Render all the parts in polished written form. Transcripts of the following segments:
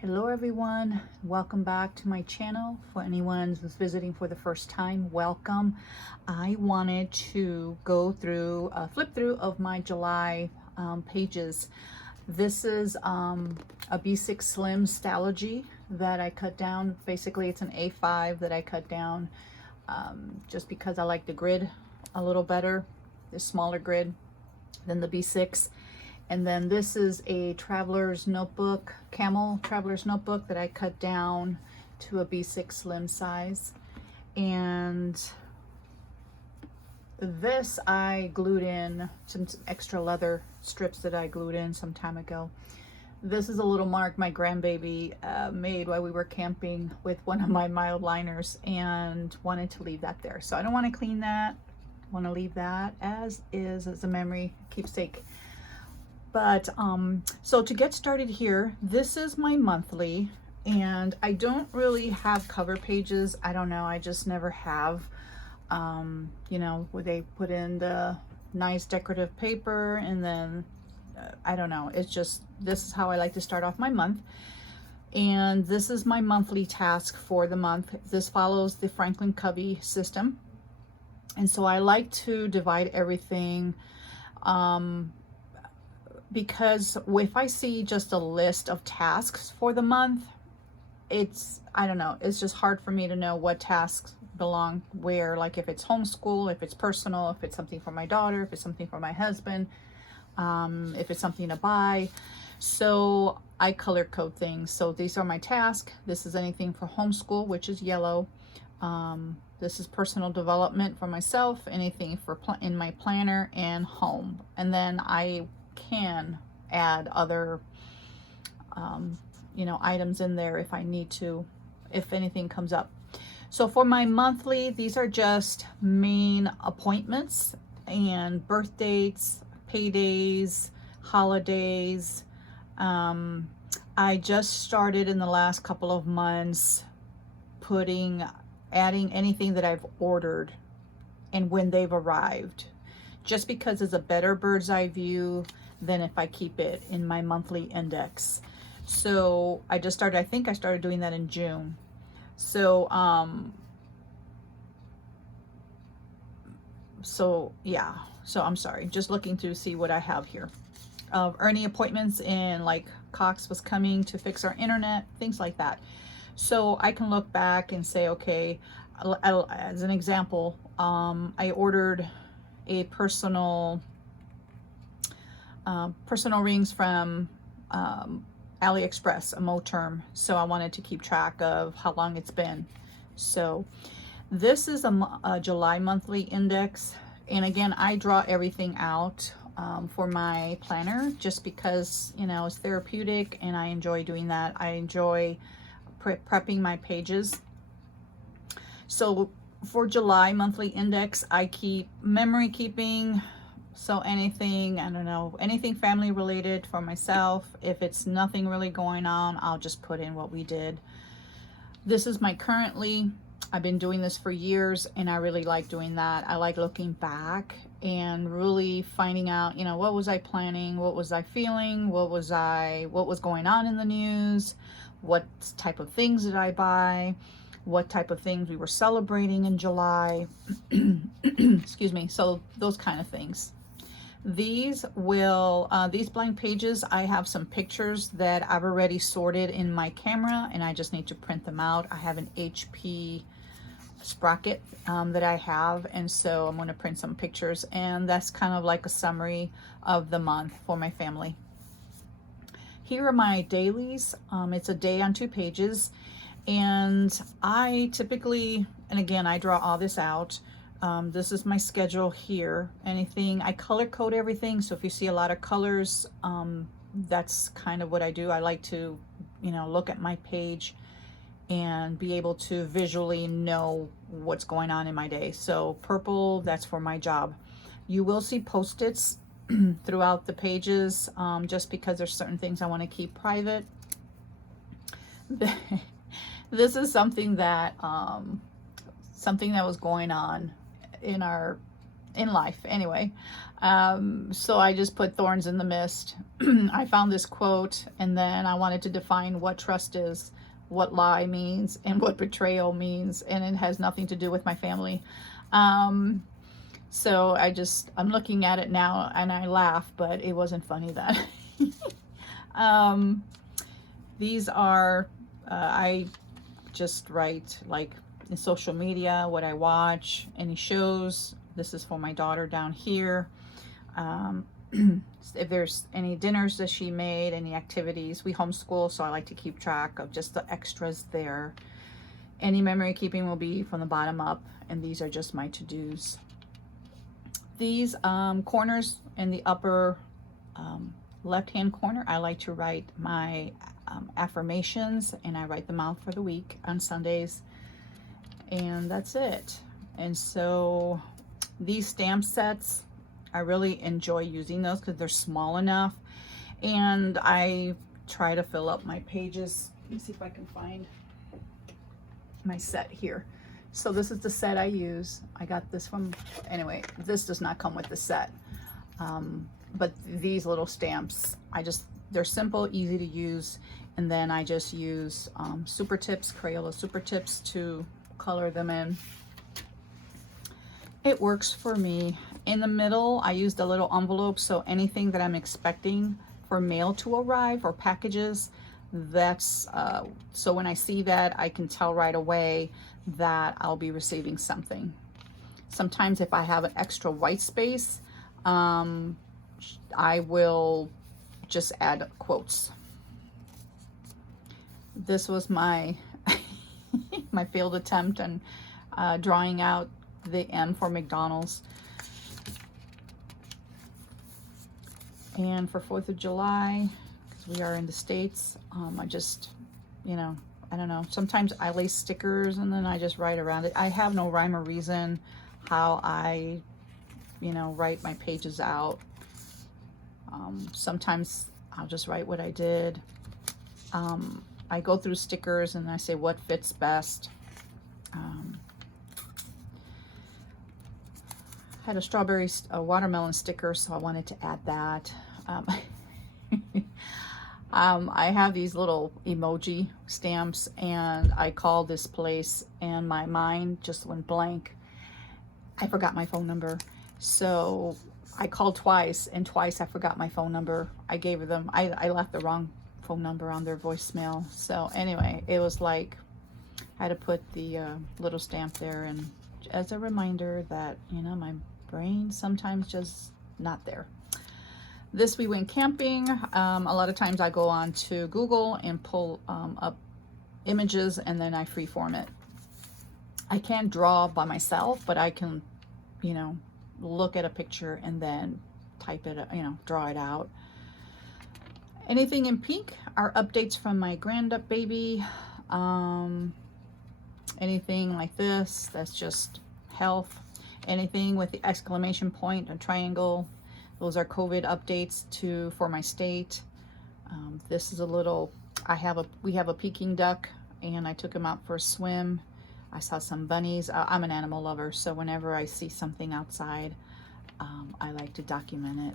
Hello everyone, welcome back to my channel. For anyone who's visiting for the first time, welcome. I wanted to go through a flip through of my July pages. This is a B6 Slim Stalogy that I cut down. Basically it's an A5 that I cut down just because I like the grid a little better, the smaller grid than the B6. And then this is a traveler's notebook, camel traveler's notebook that I cut down to a B6 slim size. And this I glued in some extra leather strips that I glued in some time ago. This is a little mark my grandbaby made while we were camping with one of my mild liners, and wanted to leave that there. So I don't want to clean that. I want to leave that as is, as a memory keepsake. But so to get started here, this is my monthly, and I don't really have cover pages. I don't know, I just never have. You know, where they put in the nice decorative paper, and then I don't know, it's just, this is how I like to start off my month. And this is my monthly task for the month. This follows the Franklin Covey system, and so I like to divide everything because if I see just a list of tasks for the month, it's, I don't know, it's just hard for me to know what tasks belong where. Like if it's homeschool, if it's personal, if it's something for my daughter, if it's something for my husband, if it's something to buy. So I color code things. So these are my tasks. This is anything for homeschool, which is yellow. This is personal development for myself, anything for in my planner, and home. And then I can add other you know, items in there if I need to, if anything comes up. So for my monthly, these are just main appointments and birth dates, paydays, holidays. I just started in the last couple of months adding anything that I've ordered and when they've arrived, just because it's a better bird's eye view than if I keep it in my monthly index. So I just started, I think I started doing that in June. So yeah, so I'm sorry, just looking to see what I have here. Any appointments in, like Cox was coming to fix our internet, things like that. So I can look back and say, okay, as an example, I ordered a personal rings from AliExpress, a Mo term. So I wanted to keep track of how long it's been. So this is a July monthly index. And again, I draw everything out for my planner just because, you know, it's therapeutic and I enjoy doing that. I enjoy prepping my pages. So for July monthly index, I keep memory keeping. So anything, I don't know, anything family related for myself. If it's nothing really going on, I'll just put in what we did. This is my currently. I've been doing this for years and I really like doing that. I like looking back and really finding out, you know, what was I planning? What was I feeling? What was going on in the news? What type of things did I buy? What type of things we were celebrating in July? Excuse me. So those kind of things. These blank pages, I have some pictures that I've already sorted in my camera and I just need to print them out. I have an HP sprocket that I have, and so I'm going to print some pictures, and that's kind of like a summary of the month for my family. Here are my dailies. It's a day on 2 pages, and I typically, and again, I draw all this out. This is my schedule here. Anything, I color code everything. So if you see a lot of colors, that's kind of what I do. I like to, you know, look at my page and be able to visually know what's going on in my day. So purple, that's for my job. You will see Post-its throughout the pages, just because there's certain things I want to keep private. This is something that was going on in our in life anyway. So I just put thorns in the mist. I found this quote, and then I wanted to define what trust is, what lie means, and what betrayal means, and it has nothing to do with my family. So I'm looking at it now and I laugh, but it wasn't funny then. These are, I just write like in social media, what I watch, any shows. This is for my daughter down here. If there's any dinners that she made, any activities, we homeschool, so I like to keep track of just the extras there. Any memory keeping will be from the bottom up, and these are just my to-dos. These corners in the upper left-hand corner, I like to write my affirmations, and I write them out for the week on Sundays, and that's it. And so these stamp sets, I really enjoy using those because they're small enough, and I try to fill up my pages. Let me see if I can find my set here. So this is the set I use. I got this from, anyway, this does not come with the set. But these little stamps, they're simple, easy to use. And then I just use Super Tips, Crayola Super Tips to color them in. It works for me. In the middle, I used a little envelope, so anything that I'm expecting for mail to arrive or packages, that's so when I see that, I can tell right away that I'll be receiving something. Sometimes if I have an extra white space, I will just add quotes. This was my my failed attempt on drawing out the M for McDonald's. And for 4th of July, because we are in the States, I just, I don't know. Sometimes I lay stickers and then I just write around it. I have no rhyme or reason how I, write my pages out. Sometimes I'll just write what I did. I go through stickers and I say what fits best. Had a watermelon sticker, so I wanted to add that. I have these little emoji stamps, and I called this place and my mind just went blank. I forgot my phone number. So I called twice, and twice I forgot my phone number. I left the wrong phone number on their voicemail. So anyway, it was like I had to put the little stamp there, and as a reminder that, my brain sometimes just not there. This, we went camping. A lot of times I go on to Google and pull up images, and then I freeform it. I can't draw by myself, but I can, look at a picture and then type it, draw it out. Anything in pink are updates from my grandbaby. Anything like this, that's just health. Anything with the exclamation point, a triangle, those are COVID updates for my state. This is a little, we have a Peking duck, and I took him out for a swim. I saw some bunnies. I'm an animal lover, so whenever I see something outside, I like to document it.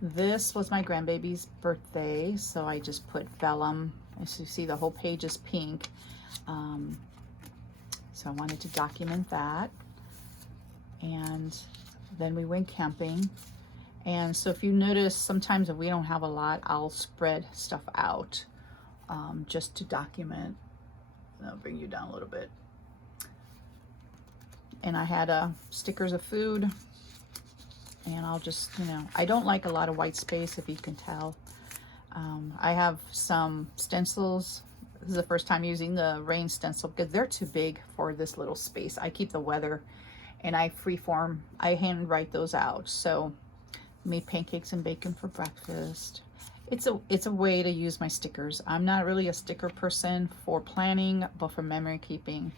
This was my grandbaby's birthday, so I just put vellum. As you see, the whole page is pink. So I wanted to document that. And then we went camping. And so if you notice, sometimes if we don't have a lot, I'll spread stuff out just to document. I'll bring you down a little bit. And I had stickers of food. And I'll just, I don't like a lot of white space, if you can tell. I have some stencils. This is the first time using the rain stencil because they're too big for this little space. I keep the weather, and I hand write those out. So made pancakes and bacon for breakfast. It's a way to use my stickers. I'm not really a sticker person for planning, but for memory keeping,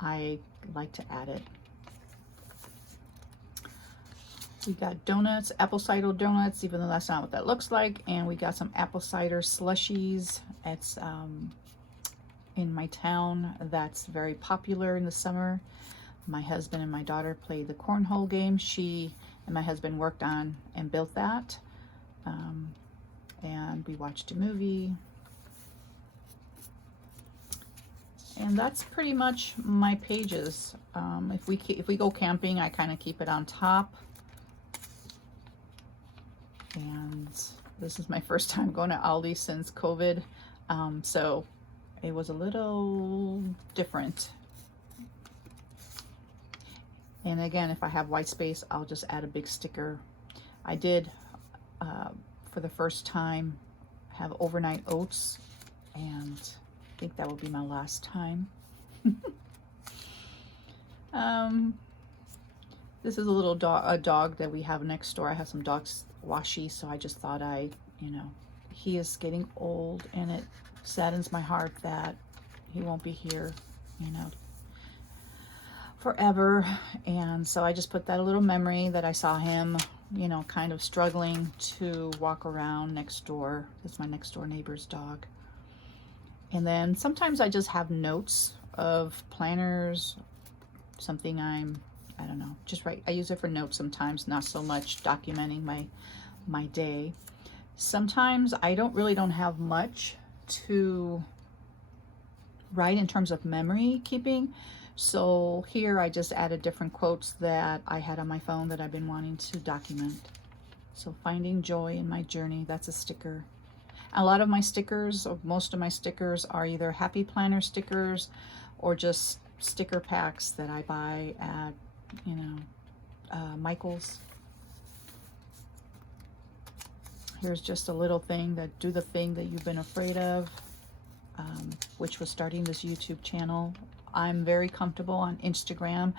I like to add it. We got donuts, apple cider donuts, even though that's not what that looks like. And we got some apple cider slushies. It's in my town, that's very popular in the summer. My husband and my daughter played the cornhole game. She and my husband worked on and built that. And we watched a movie. And that's pretty much my pages. If we go camping, I kind of keep it on top. And this is my first time going to Aldi since COVID, so it was a little different. And again, if I have white space, I'll just add a big sticker. I did, for the first time, have overnight oats, and I think that will be my last time. This is a little dog that we have next door. I have some dogs washi, so I just thought he is getting old, and it saddens my heart that he won't be here, forever. And so I just put that a little memory that I saw him, kind of struggling to walk around next door. It's my next door neighbor's dog. And then sometimes I just have notes of planners, something I don't know, just write. I use it for notes sometimes, not so much documenting my day. Sometimes I don't have much to write in terms of memory keeping. So here I just added different quotes that I had on my phone that I've been wanting to document. So finding joy in my journey, that's a sticker. A lot of my stickers, or most of my stickers, are either happy planner stickers or just sticker packs that I buy at Michael's. Here's just a little thing that do the thing that you've been afraid of, which was starting this YouTube channel. I'm very comfortable on Instagram.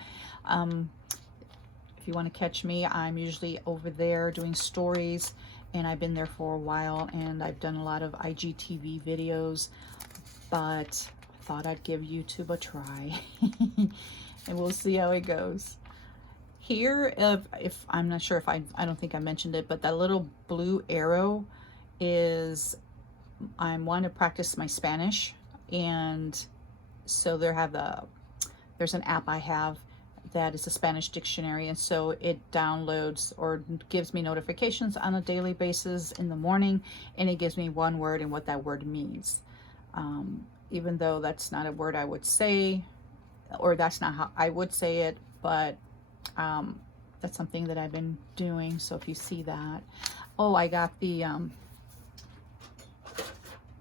If you want to catch me, I'm usually over there doing stories, and I've been there for a while, and I've done a lot of IGTV videos, but I thought I'd give YouTube a try. And we'll see how it goes. Here, if I'm not sure if I don't think I mentioned it, but that little blue arrow is, I want to practice my Spanish, and so there's an app I have that is a Spanish dictionary, and so it downloads or gives me notifications on a daily basis in the morning, and it gives me one word and what that word means. Even though that's not a word I would say, or that's not how I would say it, but that's something that I've been doing. So if you see that, oh, I got the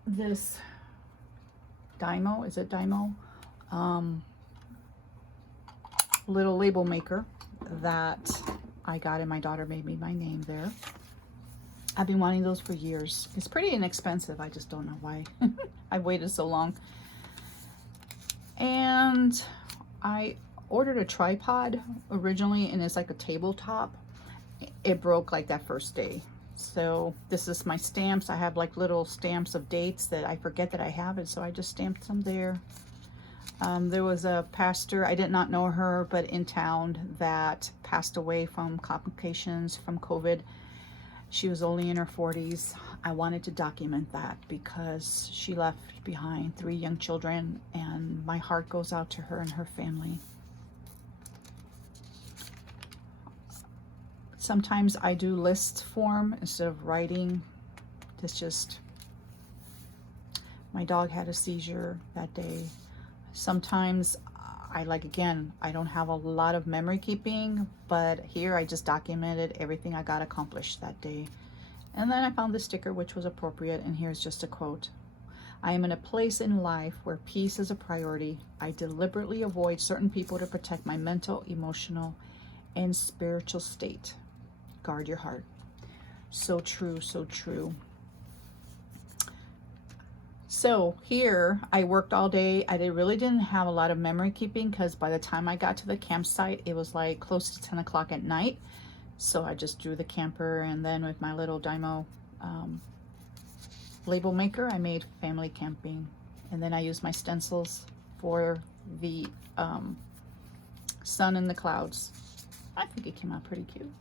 this Dymo, is it Dymo? Little label maker that I got, and my daughter made me my name there. I've been wanting those for years. It's pretty inexpensive. I just don't know why I've waited so long. And I ordered a tripod originally, and it's like a tabletop. It broke like that first day. So this is my stamps. I have like little stamps of dates that I forget that I have it, so I just stamped them there. There was a pastor, I did not know her, but in town, that passed away from complications from COVID. She was only in her 40s. I wanted to document that because she left behind 3 young children, and my heart goes out to her and her family. Sometimes I do list form instead of writing. It's just, my dog had a seizure that day. Sometimes I don't have a lot of memory keeping, but here I just documented everything I got accomplished that day. And then I found the sticker, which was appropriate, and here's just a quote. I am in a place in life where peace is a priority. I deliberately avoid certain people to protect my mental, emotional, and spiritual state. Guard your heart. So true, so true. So here I worked all day. I really didn't have a lot of memory keeping because by the time I got to the campsite, it was like close to 10 o'clock at night. So I just drew the camper, and then with my little Dymo label maker, I made family camping. And then I used my stencils for the sun and the clouds. I think it came out pretty cute.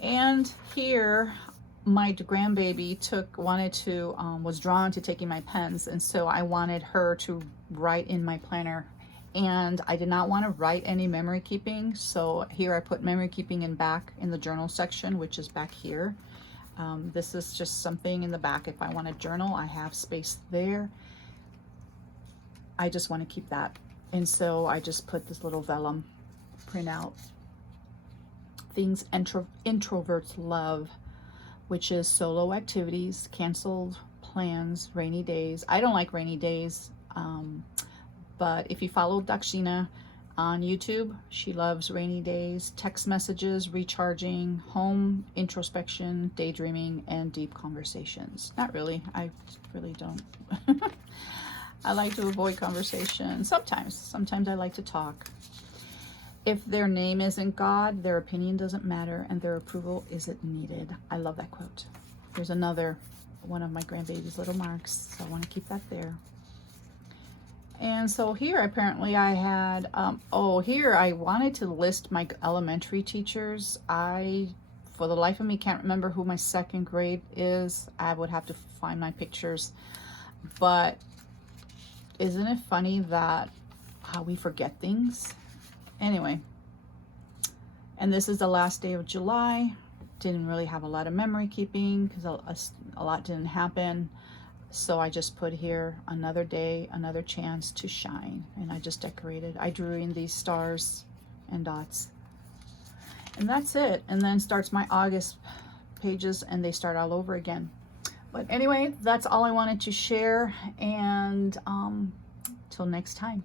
And here my grandbaby was drawn to taking my pens, and so I wanted her to write in my planner and I did not want to write any memory keeping, so here I put memory keeping in back in the journal section, which is back here. This is just something in the back. If I want to journal, I have space there. I just want to keep that, and so I just put this little vellum printout. Things introverts love, which is solo activities, canceled plans, rainy days. I don't like rainy days, but if you follow Dakshina on YouTube, she loves rainy days, text messages, recharging, home, introspection, daydreaming, and deep conversations. Not really. I really don't. I like to avoid conversation. Sometimes I like to talk. If their name isn't God, their opinion doesn't matter, and their approval isn't needed. I love that quote. Here's another one of my grandbaby's little marks, so I want to keep that there. And so here apparently I had, here I wanted to list my elementary teachers. I, for the life of me, can't remember who my second grade is. I would have to find my pictures. But isn't it funny that how we forget things? Anyway, and this is the last day of July. Didn't really have a lot of memory keeping because a lot didn't happen. So I just put here another day, another chance to shine. And I just decorated. I drew in these stars and dots. And that's it. And then starts my August pages and they start all over again. But anyway, that's all I wanted to share. And till next time.